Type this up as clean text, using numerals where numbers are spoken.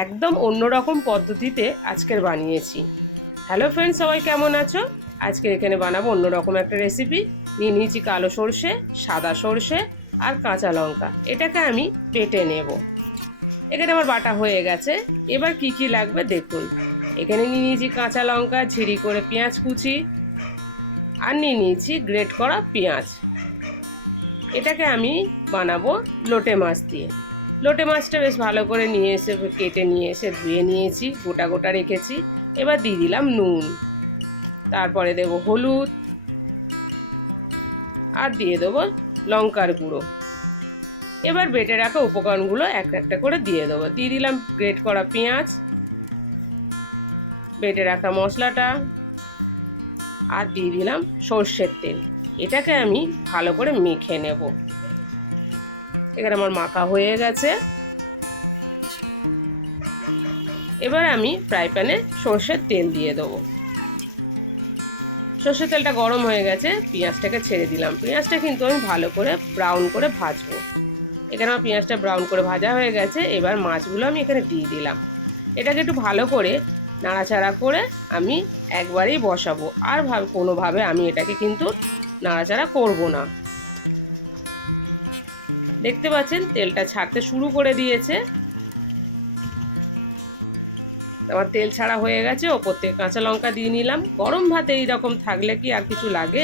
একদম অন্যরকম পদ্ধতিতে আজকের বানিয়েছি। হ্যালো ফ্রেন্ডস, সবাই কেমন আছো? আজকে এখানে বানাবো অন্যরকম একটা রেসিপি। নিয়ে নিয়েছি কালো সর্ষে, সাদা সর্ষে আর কাঁচা লঙ্কা। এটাকে আমি বেটে নেব। এখানে আমার বাটা হয়ে গেছে। এবার কি কি লাগবে দেখুন। এখানে নিয়ে নিয়েছি কাঁচা লঙ্কা, ঝিরি করে পেঁয়াজ কুচি, আর নিয়ে নিয়েছি গ্রেট করা পেঁয়াজ। এটাকে আমি বানাবো লোটে মাছ দিয়ে। লোটে মাছটা বেশ ভালো করে নিয়ে এসে কেটে নিয়ে এসে ধুয়ে নিয়েছি, গোটা গোটা রেখেছি। এবার দিয়ে দিলাম নুন, তারপরে দেবো হলুদ, আর দিয়ে দেবো লঙ্কার গুঁড়ো। এবার বেটে রাখা উপকরণগুলো একটা একটা করে দিয়ে দেবো। দিয়ে দিলাম গ্রেট করা পেঁয়াজ, বেটে রাখা মশলাটা, আর দিয়ে দিলাম সর্ষের তেল। এটাকে আমি ভালো করে মেখে নেব। এখানে আমার মাখা হয়ে গেছে। এবার আমি ফ্রাই প্যানে সর্ষের তেল দিয়ে দেবো। সর্ষের তেলটা গরম হয়ে গেছে, পেঁয়াজটাকে ছেড়ে দিলাম। পেঁয়াজটা কিন্তু আমি ভালো করে ব্রাউন করে ভাজবো। এখানে আমার পেঁয়াজটা ব্রাউন করে ভাজা হয়ে গেছে। এবার মাছগুলো আমি এখানে দিয়ে দিলাম। এটাকে একটু ভালো করে নাড়াচাড়া করে আমি একবারেই বসাবো। আর কোনোভাবে আমি এটাকে কিন্তু নাড়াচাড়া করব না। দেখতে পাচ্ছেন তেলটা ছাড়তে শুরু করে দিয়েছে। আমার তেল ছাড়া হয়ে গেছে। ওপর থেকে কাঁচা লঙ্কা দিয়ে নিলাম। গরম ভাতে এইরকম থাকলে কি আর কিছু লাগে?